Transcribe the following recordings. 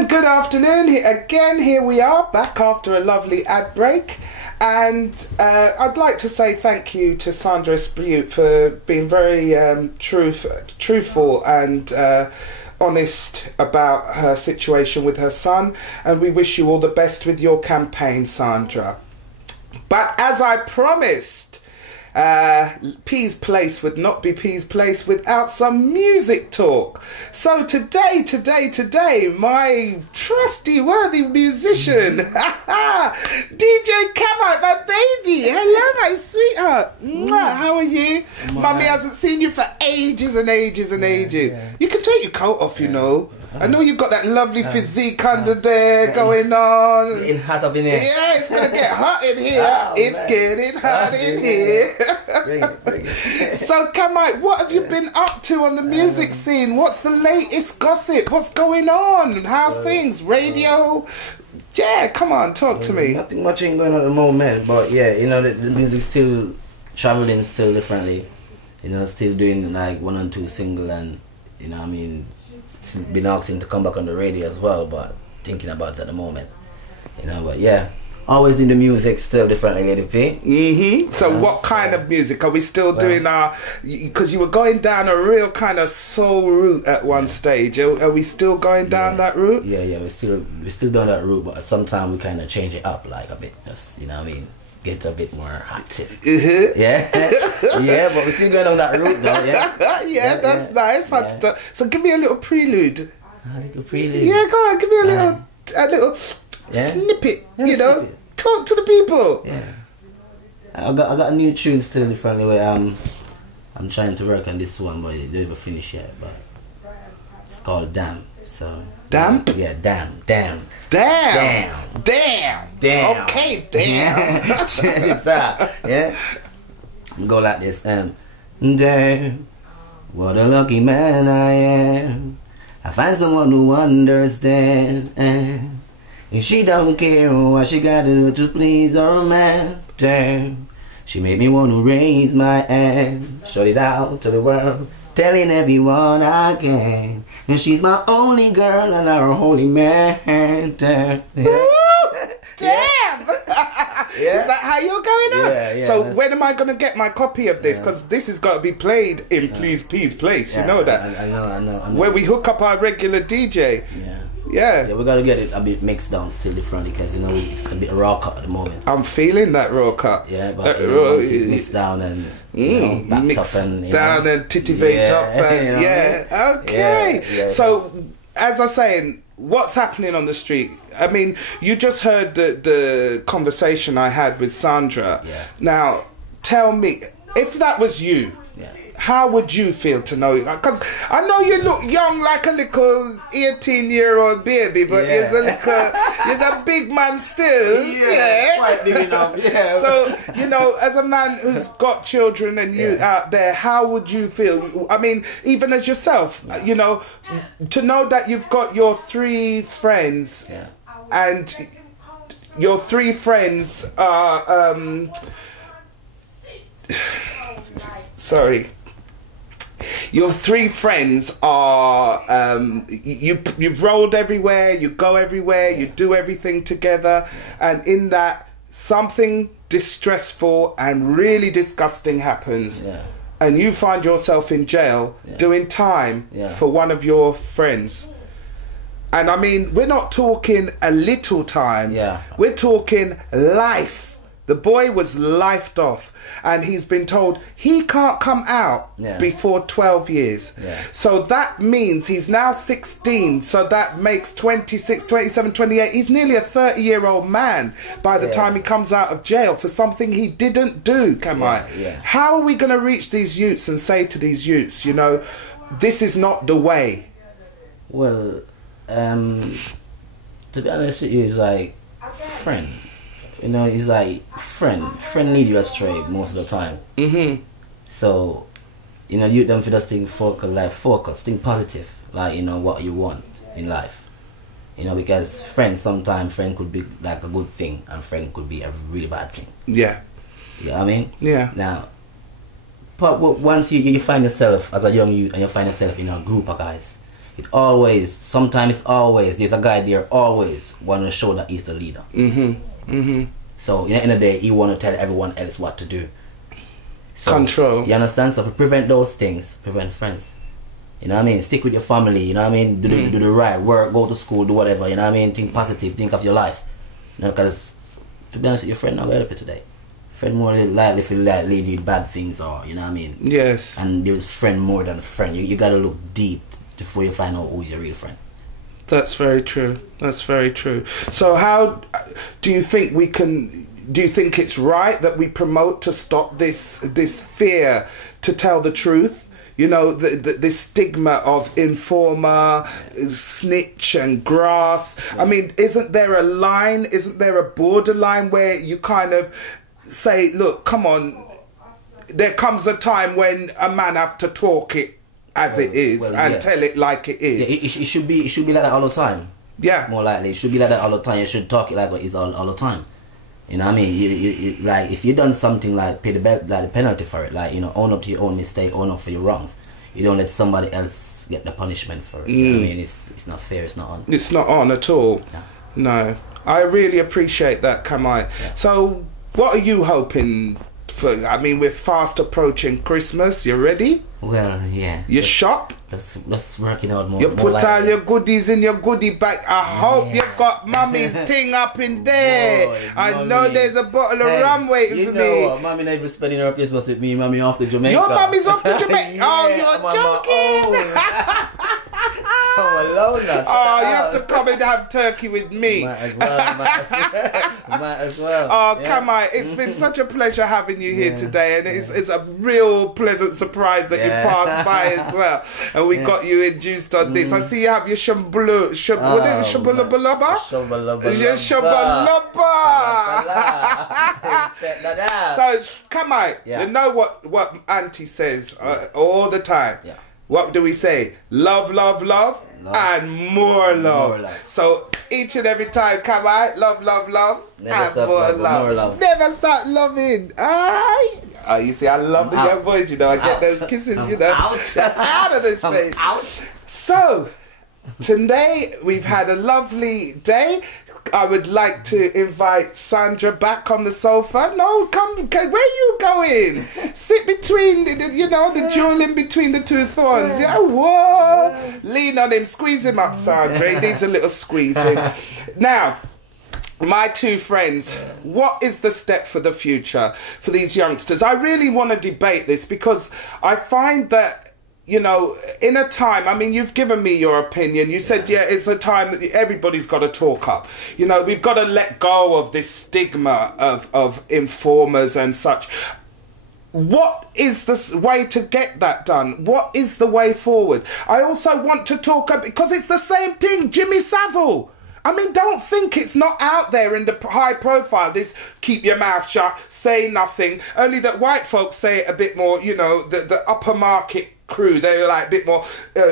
And good afternoon. Again, here we are, back after a lovely ad break. And I'd like to say thank you to Sandra Spute for being very truthful and honest about her situation with her son. And we wish you all the best with your campaign, Sandra. But as I promised, P's Place would not be P's Place without some music talk. So today, my trusty worthy musician, DJ Camite, my baby. Hello, my sweetheart. How are you? Mummy hasn't seen you for ages and ages and ages. Yeah. You can take your coat off, you know. I know you've got that lovely physique under there going on. It's getting hot up in here. Yeah, it's going to get hot in here. Oh, it's getting hot in here. Bring it. So, Camite, what have you been up to on the music scene? What's the latest gossip? What's going on? How's things? Radio? Yeah, come on, talk to me. Nothing much ain't going on at the moment, but yeah, you know, the music's still traveling still differently. You know, still doing like 1 and 2 single and, you know what I mean, been asking to come back on the radio as well, but thinking about it at the moment, you know. But yeah, always doing the music still differently, Lady P. So what kind of music are we still doing? Because you were going down a real kind of soul route at one stage. Are we still going down that route? Yeah, we're still doing that route, but sometimes we kind of change it up like a bit, just, you know what I mean, get a bit more active. Yeah, but we're still going on that route though. Yeah, that's nice. So give me a little prelude. A little prelude. Yeah, go on, give me a little snippet. You know, talk to the people. Yeah, I got a new tune still differently where I'm trying to work on this one, but it don't even finish yet. But it's called Damn. So. Damn? Yeah, damn. Okay, damn. It's yeah. Go like this. Damn, what a lucky man I am. I find someone who understands. And she don't care what she gotta do to please her man. Damn, she made me want to raise my hand, shout it out to the world, telling everyone I can. And she's my only girl and our holy man. Damn. Damn! Is that how you're going on? Yeah. So when am I going to get my copy of this? Because this has got to be played in Please P's Place. You know that? I know. Where we hook up our regular DJ. Yeah, we gotta get it a bit mixed down still differently because, you know, it's a bit raw cut at the moment. I'm feeling that raw cut. Yeah, but once it mixed down and, you know, backed up and, you down know, and titivate up and, okay. So, as I was saying, what's happening on the street? I mean, you just heard the conversation I had with Sandra. Now, tell me, if that was you, how would you feel to know? Because I know you look young like a little 18-year-old baby, but you're a big man still. Yeah, quite big enough. Yeah. So, you know, as a man who's got children and you out there, how would you feel? I mean, even as yourself, you know, to know that you've got your 3 friends and your 3 friends are sorry. Your 3 friends are you've rolled everywhere, you go everywhere, you do everything together, and in that something distressful and really disgusting happens, and you find yourself in jail doing time for one of your friends. And I mean, we're not talking a little time, we're talking life. The boy was lifed off, and he's been told he can't come out before 12 years. So that means he's now 16, so that makes 26, 27, 28. He's nearly a 30-year-old man by the time he comes out of jail for something he didn't do, How are we going to reach these youths and say to these youths, you know, this is not the way? Well, to be honest with you, it's like, friend. You know, it's like friend lead you astray most of the time. So, you know, you them for just think focus, think positive, like, you know, what you want in life. You know, because sometimes friend could be like a good thing and friend could be a really bad thing. Yeah. You know what I mean? Yeah. Now, but once you find yourself as a young youth and you find yourself in a group of guys, it always, sometimes it's always, there's a guy there always want to show that he's the leader. So in the end of the day, he want to tell everyone else what to do. So, control. You understand? So if you prevent those things, prevent friends. You know what I mean? Stick with your family, you know what I mean? Do the right work, go to school, do whatever, you know what I mean? Think positive, think of your life. You know, because to be honest with your friend, not going to help you today. Friend more likely if you like lead you bad things, or you know what I mean? Yes. And there's friend more than friend. You gotta look deep before you find out who's your real friend. That's very true. That's very true. So how do you think we can, do you think it's right that we promote to stop this fear to tell the truth? You know, this stigma of informer, snitch and grass. I mean, isn't there a line, isn't there a borderline where you kind of say, look, come on, there comes a time when a man have to talk it as it is and tell it like it is. Yeah, it should be like that all the time. Yeah. More likely, it should be like that all the time. You should talk it like it is all the time. You know what I mean? You like, if you done something, like pay the penalty for it, like, you know, own up to your own mistake, own up for your wrongs. You don't let somebody else get the punishment for it. You know what I mean? It's not fair, it's not on. It's not on at all. No. I really appreciate that, Kamai. Yeah. So what are you hoping for? I mean, we're fast approaching Christmas. You ready? Well, yeah. You shop? Let's work it out more. You put all your goodies in your goodie bag. I hope you got mummy's thing up in there. Boy, I know there's a bottle of rum waiting for me. What? Mommy not even spending her Christmas with me. Mommy off to Jamaica. Your mommy's off to Jamaica? Oh, you're joking. Alone now. Oh, you have to come and have turkey with me. Might as well. Oh, come on. It's been such a pleasure having you here today, and it's a real pleasant surprise that you passed by as well. And we got you induced on this. I see you have your shabalaba. Your shabalaba. Check that out. So, come on. You know what Auntie says all the time. Yeah. What do we say? Love, love, love, and more love. So each and every time, come on, love, love, love, never and more love. Never stop loving. Oh, you see, I love the young boys, you know. I get those kisses, you know. Out of this place. So, today we've had a lovely day. I would like to invite Sandra back on the sofa. No, come, where are you going? Sit between, you know, the jewel in between the two thorns. Yeah, whoa. Lean on him, squeeze him up, Sandra. He needs a little squeezing. Now, my two friends, what is the step for the future for these youngsters? I really want to debate this because I find that, you know, in a time, I mean, you've given me your opinion. You said, yeah, it's a time that everybody's got to talk up. You know, we've got to let go of this stigma of informers and such. What is the way to get that done? What is the way forward? I also want to talk up, because it's the same thing, Jimmy Savile. I mean, don't think it's not out there in the high profile, this keep your mouth shut, say nothing. Only that white folks say it a bit more, you know, the upper market crew, they're like a bit more,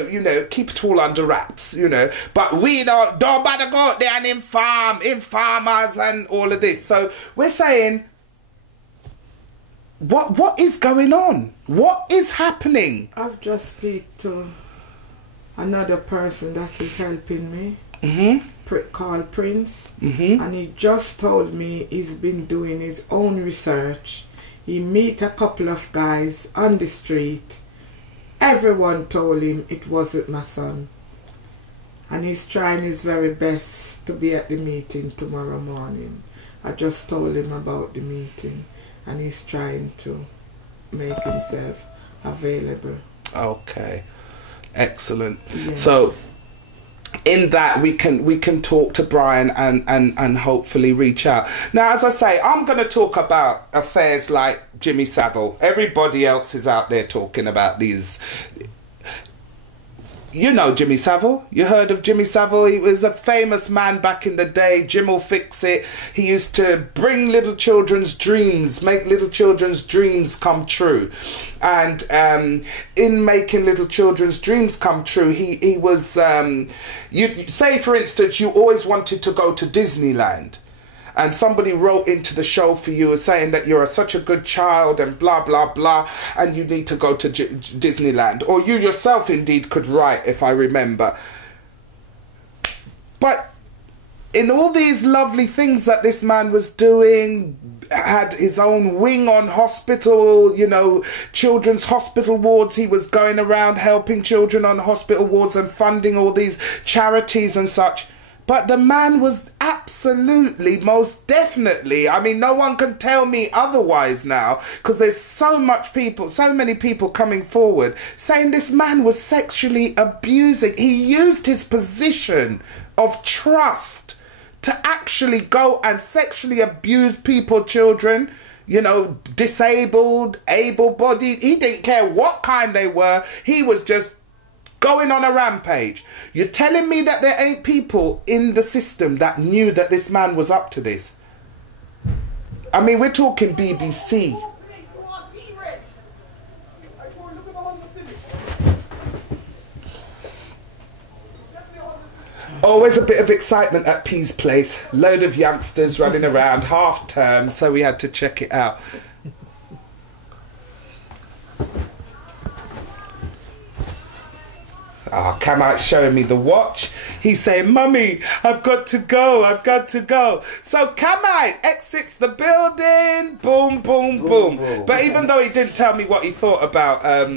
you know, keep it all under wraps, you know. But we don't bother go out there and informers and all of this. So we're saying, what is going on? What is happening? I've just speak to another person that is helping me. Called Prince, and he just told me he's been doing his own research. He meet a couple of guys on the street. Everyone told him it wasn't my son, and he's trying his very best to be at the meeting tomorrow morning. I just told him about the meeting, and he's trying to make himself available. Okay, excellent. Yeah. So in that we can talk to Brian and hopefully reach out. Now, as I say, I'm going to talk about affairs like Jimmy Savile. Everybody else is out there talking about these. You know Jimmy Savile. You heard of Jimmy Savile? He was a famous man back in the day. Jim'll fix it. He used to bring little children's dreams, make little children's dreams come true. And in making little children's dreams come true, he was, you say for instance, you always wanted to go to Disneyland. and somebody wrote into the show for you saying that you're such a good child and blah, blah, blah, and you need to go to Disneyland. Or you yourself indeed could write, if I remember. But in all these lovely things that this man was doing, had his own wing on hospital, you know, children's hospital wards. He was going around helping children on hospital wards and funding all these charities and such. But the man was absolutely, most definitely, I mean, no one can tell me otherwise now, because there's so many people coming forward saying this man was sexually abusing. He used his position of trust to actually go and sexually abuse people, children, you know, disabled, able-bodied. He didn't care what kind they were. He was just going on a rampage. You're telling me that there ain't people in the system that knew that this man was up to this? I mean, we're talking BBC. Always a bit of excitement at P's place. Load of youngsters running around, half term, so we had to check it out. Oh, Kamite's showing me the watch. He's saying, Mummy, I've got to go, I've got to go. So Kamite exits the building, boom, boom, boom. But even though he didn't tell me what he thought about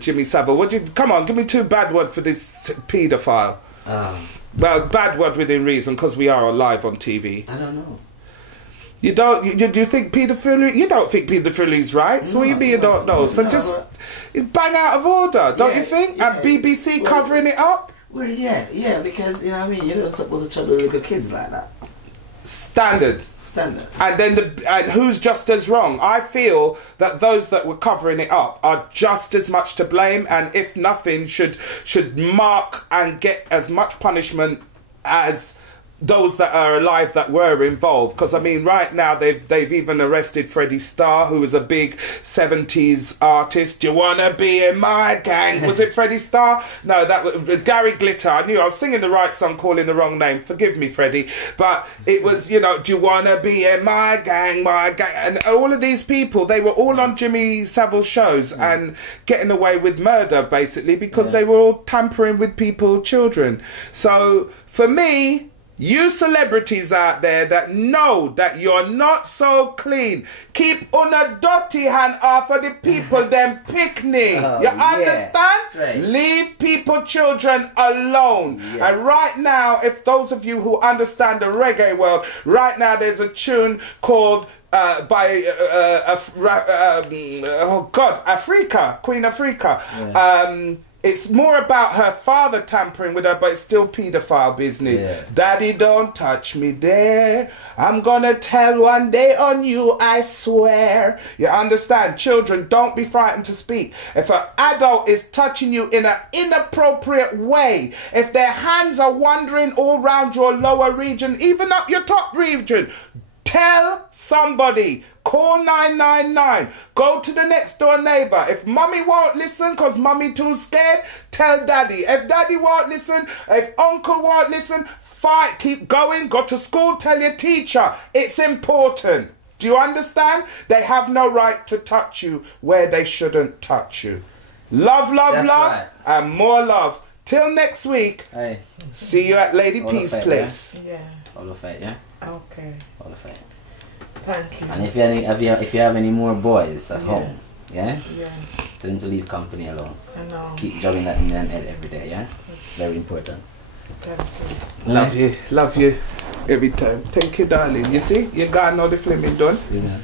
Jimmy Savile, come on, give me 2 bad words for this paedophile. Well, bad word within reason, because we are live on TV. I don't know. You don't? Do you think paedophilia? You don't think paedophilia's right? So what do you mean you don't know? So just it's bang out of order, don't you think? Yeah. And BBC covering it up. Well, yeah, because you know what I mean. You're not supposed to trouble little kids like that. Standard. And then and who's just as wrong? I feel that those that were covering it up are just as much to blame, and if nothing, should mark and get as much punishment as those that are alive that were involved. Because I mean, right now they've even arrested Freddie Starr, who was a big 70s artist. Do you wanna be in my gang? Was it Freddie Starr? No, that was Gary Glitter. I knew I was singing the right song, calling the wrong name. Forgive me, Freddie. But it was, you know, do you wanna be in my gang? And all of these people, they were all on Jimmy Savile's shows and getting away with murder, basically, because they were all tampering with people, children. So for me, you celebrities out there that know that you're not so clean, keep una dirty hand off of the people them picnic. You understand? Right. Leave people, children alone. Yeah. And right now, if those of you who understand the reggae world, right now there's a tune called Africa, Queen Africa. Yeah. It's more about her father tampering with her, but it's still paedophile business. Yeah. Daddy, don't touch me there. I'm gonna tell one day on you, I swear. You understand? Children, don't be frightened to speak. If an adult is touching you in an inappropriate way, if their hands are wandering all around your lower region, even up your top region, tell somebody. Call 999. Go to the next door neighbor. If mummy won't listen because mummy too scared, tell daddy. If daddy won't listen, if uncle won't listen, fight. Keep going. Go to school. Tell your teacher. It's important. Do you understand? They have no right to touch you where they shouldn't touch you. Love, love, that's love, right. And more love. Till next week. Hey. See you at Lady P's place. Yeah. All of it, yeah? Okay. All of it. Thank you. And if you have any more boys at home, yeah? Yeah. Tell them to leave company alone. I know. Keep jogging that in them head every day, yeah? It's very important. Thank you. Love you. Love you. Every time. Thank you, darling. You see? You got all the flaming done. Yeah.